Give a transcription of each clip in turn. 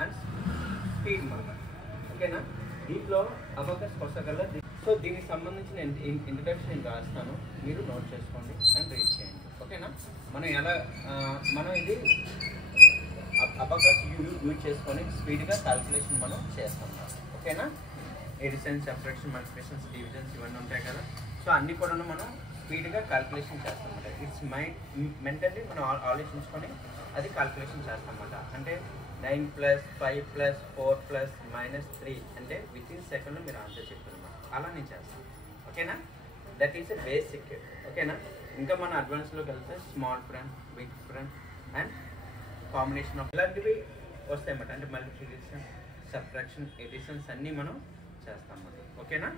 And speed అనమాట. ఓకేనా, దీంట్లో అబకస్ కొసగల. సో దీనికి సంబంధించిన ఇంట్రడక్షన్ నేను రాస్తాను, మీరు నోట్ చేసుకోండి అండ్ రీడ్ చేయండి. ఓకేనా, మనం ఎలా మనం ఇది అబకస్ యూజ్ చేసుకొని స్పీడ్గా క్యాల్కులేషన్ మనం చేస్తాం. ఓకేనా, ఎడిషన్, సబ్ట్రాక్షన్, మల్టిప్లికేషన్స్, డివిజన్స్ ఇవన్నీ ఉంటాయి కదా. సో అన్నీ కూడా మనం స్పీడ్గా క్యాల్కులేషన్ చేస్తామన్నమాట. ఇట్స్ మెంటల్లీ మనం ఆలోచించుకొని అది క్యాల్కులేషన్ చేస్తామన్నమాట. అంటే 9 + 5 + 4 + -3 అంటే వితిన్ సెకండ్లో మీరు ఆన్సర్ చెప్తున్నమాట. అలా నేను చేస్తాను. ఓకేనా, దట్ ఈస్ ఎ బేసిక్. ఓకేనా, ఇంకా మన అడ్వాన్స్లోకి వెళ్తే small friend, big friend and combination of ఇలాంటివి వస్తాయన్నమాట. అంటే మల్టిప్లికేషన్, సబ్ట్రాక్షన్, ఎడిషన్స్ అన్నీ మనం చేస్తాం అన్నమాట. ఓకేనా,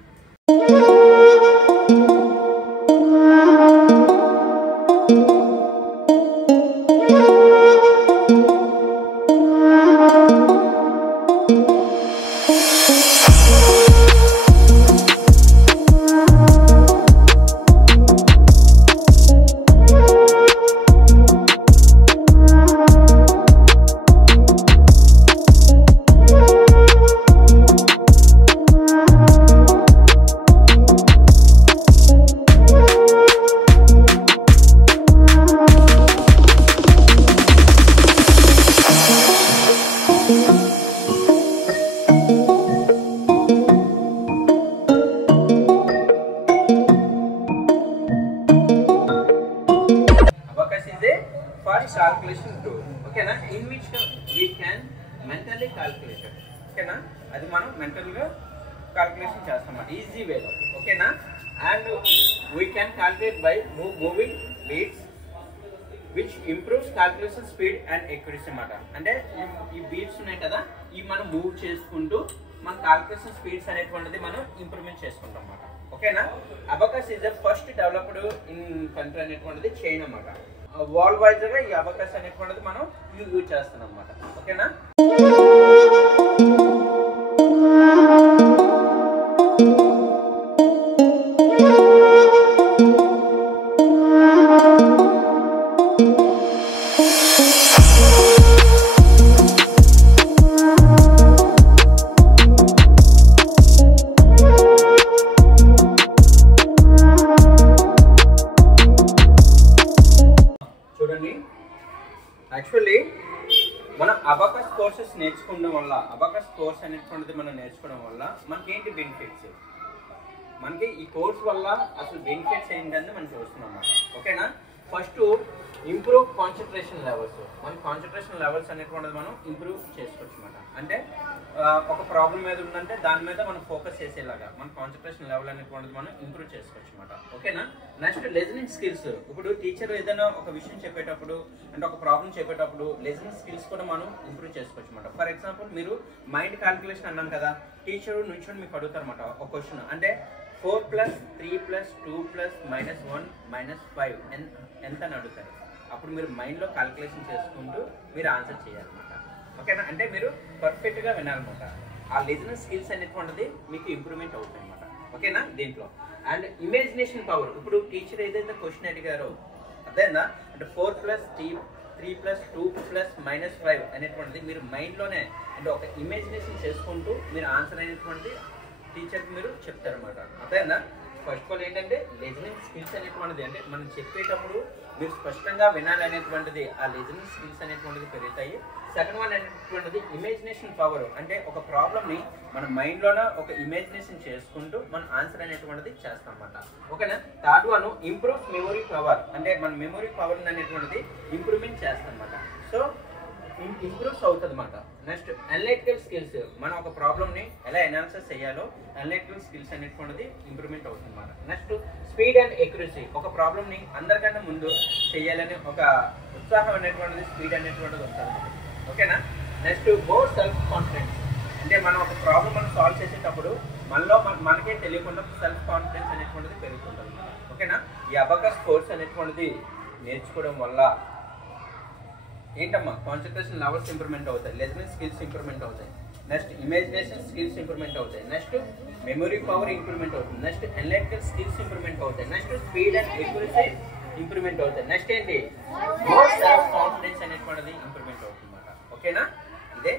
calculation tool. ఓకేనా, in which we can mentally calculate. ఓకేనా, అది మనం మెంటల్గా క్యాల్కులేషన్ చేస్తాం ఈజీ వేలో. ఓకేనా, and we can calculate by moving beats which improves calculation speed and accuracy అన్నమాట. అంటే ఈ బీట్స్ ఉన్నాయి కదా, ఇవి మనం మూవ్ చేసుకుంటూ మన క్యాల్కులేషన్ స్పీడ్స్ అనేటువంటిది మనం ఇంప్రూవ్మెంట్ చేసుకుంటాం అన్నమాట. ఓకేనా, Abacus is the first developed in country అనేటువంటిది చైనా అన్నమాట. వరల్డ్ వైజ్ గా ఈ అబకస్ అనేటువంటిది మనం యూజ్ చేస్తున్నాం అన్నమాట. ఓకేనా, యాక్చువల్లీ మనం అబకస్ కోర్సెస్ నేర్చుకోవడం వల్ల, అబకస్ కోర్స్ అనేటువంటిది మనం నేర్చుకోవడం వల్ల మనకి ఏంటి బెనిఫిట్స్, మనకి ఈ కోర్స్ వల్ల అసలు బెనిఫిట్స్ ఏంటంటే మనం చూస్తున్నాం అన్నమాట. ఓకేనా, ఫస్ట్ ఇంప్రూవ్ కాన్సన్ట్రేషన్ లెవెల్స్. మన కాన్సన్ట్రేషన్ లెవెల్స్ అనేటువంటిది మనం ఇంప్రూవ్ చేసుకోవచ్చు అన్నమాట. అంటే ఒక ప్రాబ్లం మీద ఉందంటే దాని మీద మనం ఫోకస్ చేసేలాగా మన కాన్సన్ట్రేషన్ లెవెల్ అనేటువంటిది మనం ఇంప్రూవ్ చేసుకోవచ్చు అన్నమాట. ఓకేనా, నెక్స్ట్ లిజనింగ్ స్కిల్స్. ఇప్పుడు టీచర్ ఏదైనా ఒక విషయం చెప్పేటప్పుడు అంటే ఒక ప్రాబ్లం చెప్పేటప్పుడు లిజనింగ్ స్కిల్స్ కూడా మనం ఇంప్రూవ్ చేసుకోవచ్చు అన్నమాట. ఫర్ ఎగ్జాంపుల్ మీరు మైండ్ క్యాల్కులేషన్ అన్నాం కదా, టీచర్ నుంచి మీకు అడుగుతారు అన్నమాట ఒక క్వశ్చన్. అంటే 4 + 3 + 2 + -1 - 5 ఎంత అని అడుగుతారు. అప్పుడు మీరు మైండ్లో క్యాల్కులేషన్ చేసుకుంటూ మీరు ఆన్సర్ చేయాలన్నమాట. ఓకేనా, అంటే మీరు పర్ఫెక్ట్గా వినాలన్నమాట. ఆ లిజనింగ్ స్కిల్స్ అనేటువంటిది మీకు ఇంప్రూవ్మెంట్ అవుతుంది అన్నమాట. ఓకేనా, దీంట్లో అండ్ ఇమాజినేషన్ పవర్. ఇప్పుడు టీచర్ ఏదైతే క్వశ్చన్ అడిగారో అదేనా, అంటే 4 + 3 + 2 + -5 అనేటువంటిది మీరు మైండ్లోనే అంటే ఒక ఇమాజినేషన్ చేసుకుంటూ మీరు ఆన్సర్ అనేటువంటిది టీచర్కి మీరు చెప్తారన్నమాట. అదేనా, ఫస్ట్ ఆఫ్ ఆల్ ఏంటంటే లిజనింగ్ స్కిల్స్ అనేటువంటిది అంటే మనం చెప్పేటప్పుడు మీరు స్పష్టంగా వినాలనేటువంటిది ఆ లిజనింగ్ స్కిల్స్ అనేటువంటిది పెరుగుతాయి. సెకండ్ వన్ అనేటువంటిది ఇమాజినేషన్ పవర్. అంటే ఒక ప్రాబ్లమ్ని మన మైండ్లోనే ఒక ఇమాజినేషన్ చేసుకుంటూ మన ఆన్సర్ అనేటువంటిది చేస్తాం అన్నమాట. ఓకేనా, third one improve memory power. అంటే మన మెమొరీ పవర్ అనేటువంటిది ఇంప్రూవ్మెంట్ చేస్తాం అన్నమాట. సో ఇంప్రూవ్స్ అవుతుంది అన్నమాట. Next analytical skills. మనం ఒక ప్రాబ్లమ్ని ఎలా అనాలిసిస్ చేయాలో అనలిటికల్ స్కిల్స్ అనేటువంటిది ఇంప్రూవ్మెంట్ అవుతుంది అన్నమాట. Next speed and accuracy. ఒక ప్రాబ్లమ్ని అందరికన్నా ముందు చేయాలని ఒక ఉత్సాహం అనేటువంటిది స్పీడ్ అనేటువంటిది వస్తుంది. ఓకేనా, నెక్స్ట్ మోర్ సెల్ఫ్ కాన్ఫిడెన్స్. అంటే మనం ఒక ప్రాబ్లమ్ మనం సాల్వ్ చేసేటప్పుడు మనలో మనకే తెలియకుండా సెల్ఫ్ కాన్ఫిడెన్స్ అనేటువంటిది పెరుగుతుంటుంది. ఓకేనా, ఈ అబకస్ కోర్స్ అనేటువంటిది నేర్చుకోవడం వల్ల ఏంటమ్మా కాన్సన్ట్రేషన్ లెవెల్స్ ఇంప్రూవ్మెంట్ అవుతాయి, లిజనింగ్ స్కిల్స్ ఇంప్రూవ్మెంట్ అవుతాయి, నెక్స్ట్ ఇమాజినేషన్ స్కిల్స్ ఇంప్రూవ్మెంట్ అవుతాయి, నెక్స్ట్ మెమరీ పవర్ ఇంప్రూవ్మెంట్ అవుతుంది, నెక్స్ట్ అనలిటికల్ స్కిల్స్ ఇంప్రూవ్మెంట్ అవుతాయి, next speed and accuracy improvement అవుతాయి, నెక్స్ట్ ఏంటి మోర్ సెల్ఫ్ కాన్ఫిడెన్స్ అనేటువంటిది ఇంప్రూవ్మెంట్ అవుతుంది అన్నమాట. ఓకేనా, ఇదే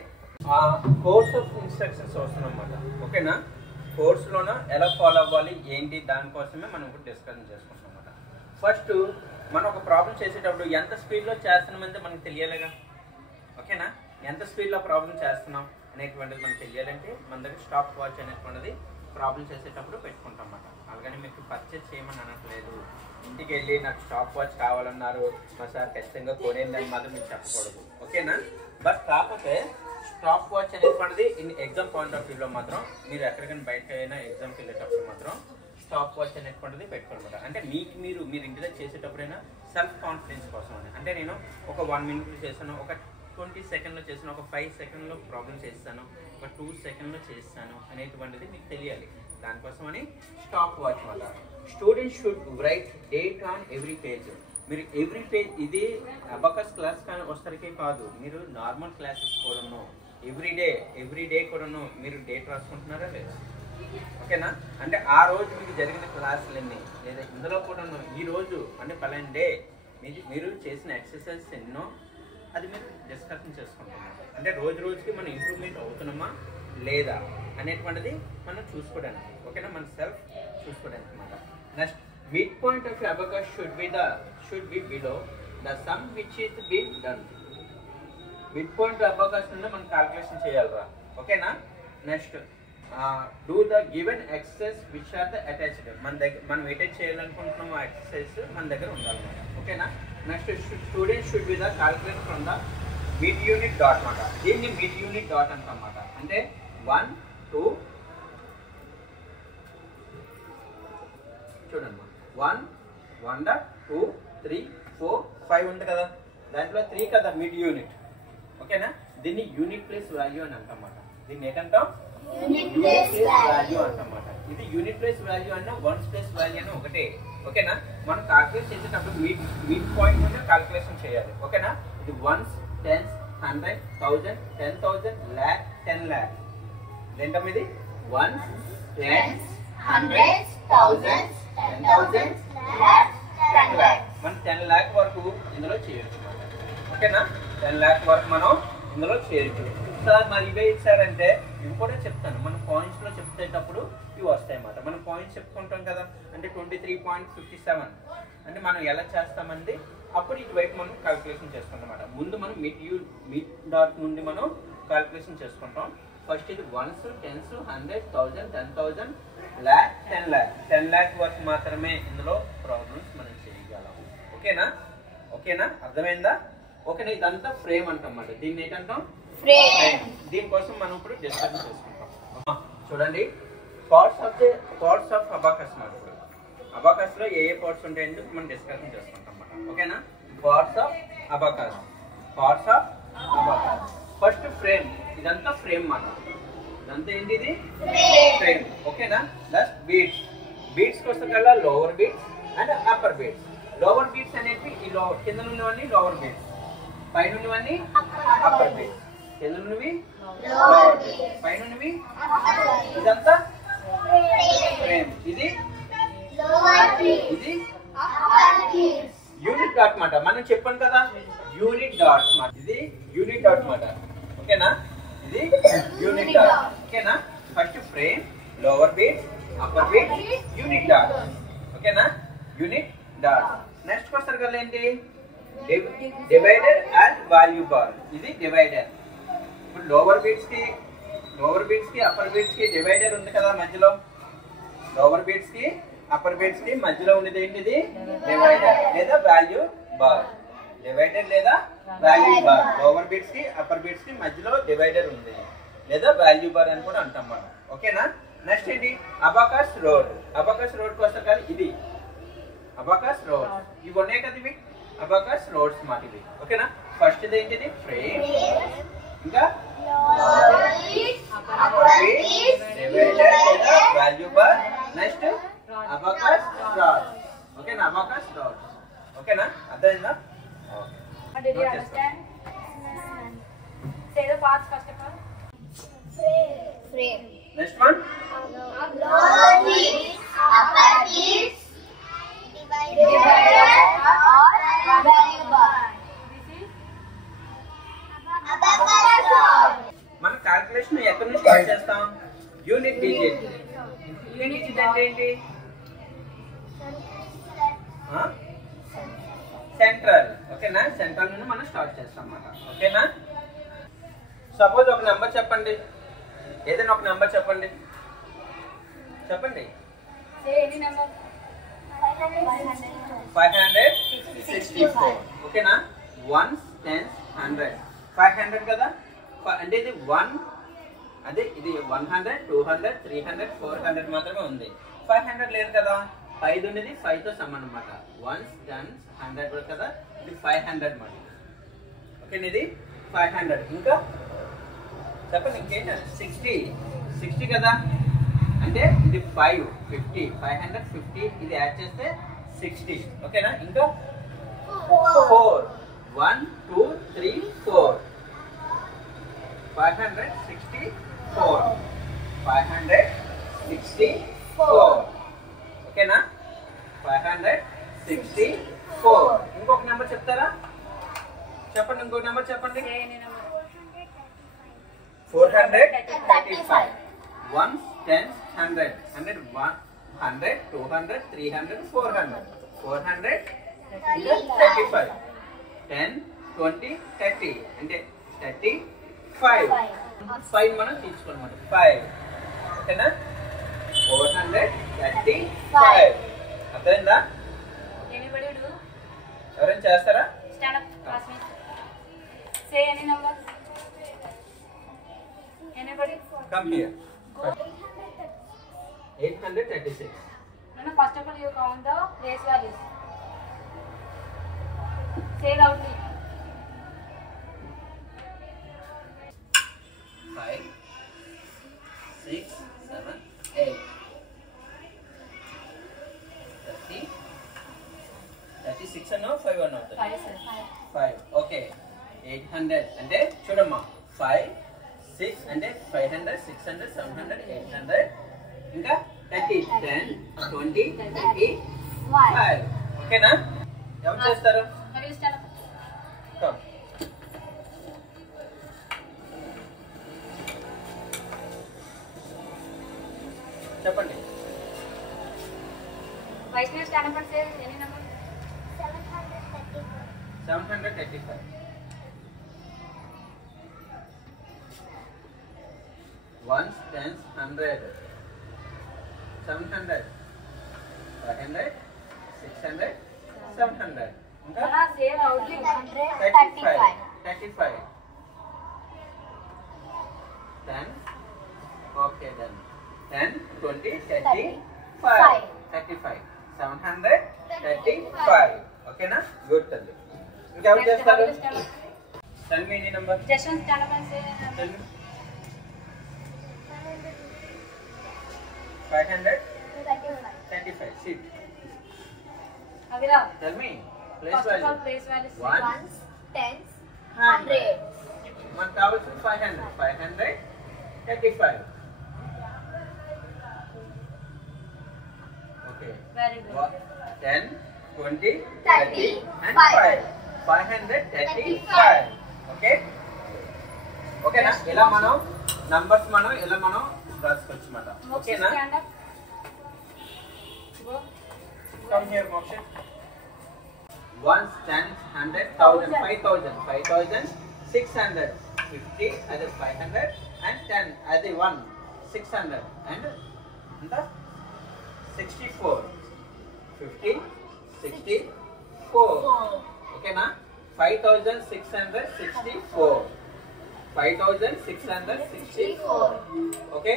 కోర్స్ ఆఫ్ ఇన్స్ట్రక్షన్స్ వస్తున్నాం అన్నమాట. ఓకేనా, కోర్సులోన ఎలా ఫాలో అవ్వాలి ఏంటి దానికోసమే మనం ఇప్పుడు డిస్కషన్ చేసుకుంటాం అన్నమాట. ఫస్ట్ మనం ఒక ప్రాబ్లం చేసేటప్పుడు ఎంత స్పీడ్లో చేస్తున్నామంటే మనకు తెలియాలిగా. ఓకేనా, ఎంత స్పీడ్లో ప్రాబ్లం చేస్తున్నాం అనేటువంటిది మనకు తెలియాలంటే మన దగ్గర స్టాప్ వాచ్ అనేటువంటిది ప్రాబ్లం చేసేటప్పుడు పెట్టుకుంటాం అన్నమాట. అలాగని మీకు పర్చేస్ చేయమని అనట్లేదు. ఇంటికి వెళ్ళి నాకు స్టాప్ వాచ్ కావాలన్నారు మా సార్ ఖచ్చితంగా కొనేదని మాత్రం మీరు చెప్పకూడదు. ఓకేనా, బట్ కాకపోతే స్టాప్ వాచ్ అనేటువంటిది ఇన్ ఎగ్జామ్ పాయింట్ ఆఫ్ వ్యూలో మాత్రం మీరు ఎక్కడికైనా బయటకు అయినా ఎగ్జామ్కి వెళ్ళేటప్పుడు మాత్రం స్టాప్ వాచ్ అనేటువంటిది పెట్టుకోనమాట. అంటే మీరు ఇంటి దగ్గర చేసేటప్పుడైనా సెల్ఫ్ కాన్ఫిడెన్స్ కోసం అని. అంటే నేను ఒక 1 minute చేశాను, ఒక 20 seconds చేస్తాను, ఒక 5 seconds ప్రాబ్లం చేస్తాను, ఒక 2 seconds చేస్తాను అనేటువంటిది మీకు తెలియాలి. దానికోసం అని స్టాప్ వాచ్ వల్ల students should write date on every page. మీరు ఎవ్రీ పేజ్ ఇది అబకస్ క్లాస్ కానీ వస్తారకే కాదు, మీరు నార్మల్ క్లాసెస్ కూడాను ఎవ్రీ డే కూడాను మీరు డేట్ రాసుకుంటున్నారా లేదా? ఓకేనా, అంటే ఆ రోజు మీకు జరిగిన క్లాసులన్నీ లేదా ఇందులో కూడాను ఈ రోజు అంటే పలానా డే మీరు చేసిన ఎక్సర్సైజ్ ఎన్నో అది మీరు డిస్కషన్ చేసుకుంటున్నారు. అంటే రోజుకి మనం ఇంప్రూవ్మెంట్ అవుతున్నామా లేదా అనేటువంటిది మనం చూసుకోవడానికి. ఓకేనా, మన సెల్ఫ్ చూసుకోవడానికి అనమాట. Next mid point of abacus should be below the sum which is been done. Mid point abacus నుండి మనం క్యాల్కులేషన్ చేయాలిరా. ఓకేనా, next do the given exercise which are the attached. మనం అటాచ్ చేయాలనుకుంటున్నాం ఆ ఎక్సర్సైజ్ మన దగ్గర ఉండాలన్నమాట. ఓకేనా, next student should be the calculate from the mid unit dot అన్నమాట. దీన్ని మిడ్ యూనిట్ డాట్ అంటన్నమాట. అంటే 1 2 చూడండి 1 1 2 3 4 5 ఉంది కదా, దాంట్లో 3 కదా మిడ్ యూనిట్. ఓకేనా, దీన్ని యూనిట్ ప్లేస్ వాల్యూ అని అంటన్నమాట. దీన్ని ఏంటంటాం? యూనిట్ ప్లేస్ వాల్యూ అంటన్నమాట. ఇది యూనిట్ ప్లేస్ వాల్యూ అన్న వన్స్ ప్లేస్ వాల్యూ అని ఒకటే. ఓకేనా, మనం క్యాల్కులేట్ చేసేటప్పుడు మిడ్ పాయింట్ నుండి క్యాల్కులేషన్ చేయాలి. ఓకేనా, ఇది వన్స్, టెన్స్, 100, 1000, 10,000, lakh, 10 lakh. ఏంటమ్మా ఇది? Ones, tens, 100, 1000, 10,000, lakh, 10 lakh. మనం 10 lakh వరకు ఇందులో చేయొచ్చు. ఓకేనా, 10 lakh వరకు మనం ఇందులో చేయొచ్చు. సార్ మరి ఇవే ఇచ్చారంటే ఇవి కూడా చెప్తాను. మనం పాయింట్స్లో చెప్తేటప్పుడు ఇవి వస్తాయి అన్నమాట. మనం పాయింట్స్ చెప్పుకుంటాం కదా, అంటే 23.57 అంటే మనం ఎలా చేస్తామండి అప్పుడు ఇటువైపు మనం క్యాల్కులేషన్ చేసుకుంటాం అన్నమాట. ముందు మనం మిడ్ డాట్ నుండి మనం క్యాల్కులేషన్ చేసుకుంటాం. ఫస్ట్ ఇది ones, tens, 100, 1000, 10,000, lakh, 10 lakh. 10 lakh వరకు మాత్రమే ఇందులో ప్రాబ్లమ్స్ మనం చేయగలం. ఓకేనా, అర్థమైందా? ఓకేనా, ఇదంతా ఫ్రేమ్ అంటమాట. దీన్ని ఏంటంటాం? ఫ్రేమ్. దీనికోసం మనం ఇప్పుడు డిస్కషన్ చేసుకుంటాం. చూడండి, పార్ట్స్ ఆఫ్ అబాకస్ మాట. అబాకస్ లో ఏ పార్ట్స్ ఉంటాయంటే మనం డిస్కషన్ చేసుకుంటాం అన్నమాట. ఓకేనా, parts of abacus. First frame. ఇదంతా ఫ్రేమ్ మాట. ఇదంతా ఏంటి? ఇది ఫ్రేమ్. ఓకేనా, నెక్స్ట్ బీట్స్ కోసం కల్లా lower beats and upper beats. Lower beats అనేవి ఈ కింద ఉన్నవన్నీ లోవర్ బీట్స్, పైన ఉన్నవన్నీ అప్పర్ బీట్స్. కింద ఉన్నవి లోవర్ బీట్స్, పైన ఉన్నవి ఇదంతా ఫ్రేమ్. ఇది యూనిట్ డాట్ మాట. మనం చెప్పాను కదా యూనిట్ డాట్ మాట. ఇది యూనిట్ డాట్ మాట. ఓకేనా, ఇది యూనిట్ డాట్. ఓకేనా, first frame, lower beats, upper beats, unit dot. ఓకేనా, యూనిట్ డాట్. నెక్స్ట్ వస్తారు కదా ఏంటి? Divider and value bar. ఇది డివైడర్. ఇప్పుడు లోవర్ బీట్స్ కి అప్పర్ బీట్స్ కి డివైడర్ ఉంది కదా మధ్యలో. లోవర్ బీట్స్ కి అప్పర్ బీట్స్ కి మధ్యలో ఉండేది ఏంటిది? డివైడర్ లేదా వాల్యూ బార్. డివైడర్ లేదా వాల్యూ బార్. లోవర్ బీట్స్ కి అప్పర్ బీట్స్ కి మధ్యలో డివైడర్ ఉంది లేదా వాల్యూ బార్ అని కూడా అంటాం మనం. ఓకేనా, నెక్స్ట్ ఏంటి? అబాకస్ రోడ్ కోసం కదా ఇది అబాకస్ రోడ్. ఇవి ఉన్నాయి కదా, ఇవి అబాకస్ రోడ్స్ మాట ఇవి. ఓకేనా, ఫస్ట్ ఇది ఏంటిది? ఫ్రేమ్, ఇంకా డివైడర్ లేదా value bar, next abacus rod. ఓకేనా, అబాకస్ రాడ్. ఓకేనా, అర్థమైందా? Did you understand? Say the parts first of all. Frame. Next one. Lower beats, upper beats, divider or value bar. This is Abacus rod. మన calculation ఎక్కడి నుంచి start చేస్తాం? Unit digit. Unit digit అంటే ఏంటి? Central. ఓకేనా? Central నుండి మనం start చేస్తాం అన్నమాట. ఓకేనా? సపోజ్ ఒక నెంబర్ చెప్పండి, ఏదైనా ఒక నెంబర్ చెప్పండి. చెప్పండి. Say any number. 564. ఓకేనా? 1s, 10s, 100. 500 కదా? అంటే ఇది 1, అదే ఇది 100, 200, 300, 400 మాత్రమే ఉంది. 500 లేదు కదా? 5 ఉన్నది 5 తో సమానం అన్నమాట. 1s, 10s, 100 కూడా కదా? ఇది 500 మాట. ఓకేనా? ఇది 500. ఇంకా చెప్పండి ఇంకేంటి? 60 కదా? అంటే ఇది 5, 50, 550 ఇది యాడ్ చేస్తే 60. ఓకేనా? ఇంకా 4, 1, 2, 3, 4. 564. 564. ఓకేనా? 564. ఇంకొక నెంబర్ చెప్తారా? చెప్పండి, ఇంకొక నెంబర్ చెప్పండి. Say any number. 435. 1s, 10s, 100. 100, 100, 200, 300, 400. 435. 10, 20, 30. అంటే 35. 5 మనం తీసుకోనమాట. 5. ఓకేనా? 435. అర్థమైందా? Anybody do? ఎవరైనా చేస్తారా? Stand up, classmate. Say any number. Anybody? Come here. 836. No, first of all you count the place values. Say loudly. 5, 6, 7, 8. 30, 36 అన్నా 5 అన్నా అవుతుంది. 5 sir. 5. ఓకే. 800 అంటే చూడమ్మా. 5, 6 అంటే 500, 600, 700, 800. ఇంకా 30, 10, 20, 35. ఓకేనా? ఎవరు చేస్తారు? Now you stand up. Come. చెప్పండి. Vaishnav, stand up and say any number. 735. 1s, 10s, 100. 700. 500, 600, 700. ఇంకా Nana, say loudly. 35. 35. 10. Okay, done. 10, 20, 35. 35. 735. ఓకేనా? గుడ్ తల్లి. ఇంకెవరు Next, చేస్తారు? how will you stand up? Tell me any number. Jashan, stand up and say any number. Tell me. 535. Sit. Avira, Tell me. Place first of all value. place values. 1, 1s, 10s, 100. 100. మనకు కావాల్సింది 500. 535. Okay. Very good. 10, 20, 30, 30 and 5. 5. 535. Okay. ఓకేనా? ఇలా మనం numbers ఇలా మనం రాసుకోవచ్చు అన్నమాట. Mokshi, ఓకేనా? stand up. Go. Come here, Mokshi. 1, 10, 100, 1000, 5000, 5000, 600, 50, అదే 500 and 10, అదే 1, 600 and ఎంత 64, 50, 64. ఓకేనా? 5664. 5664. ఓకే.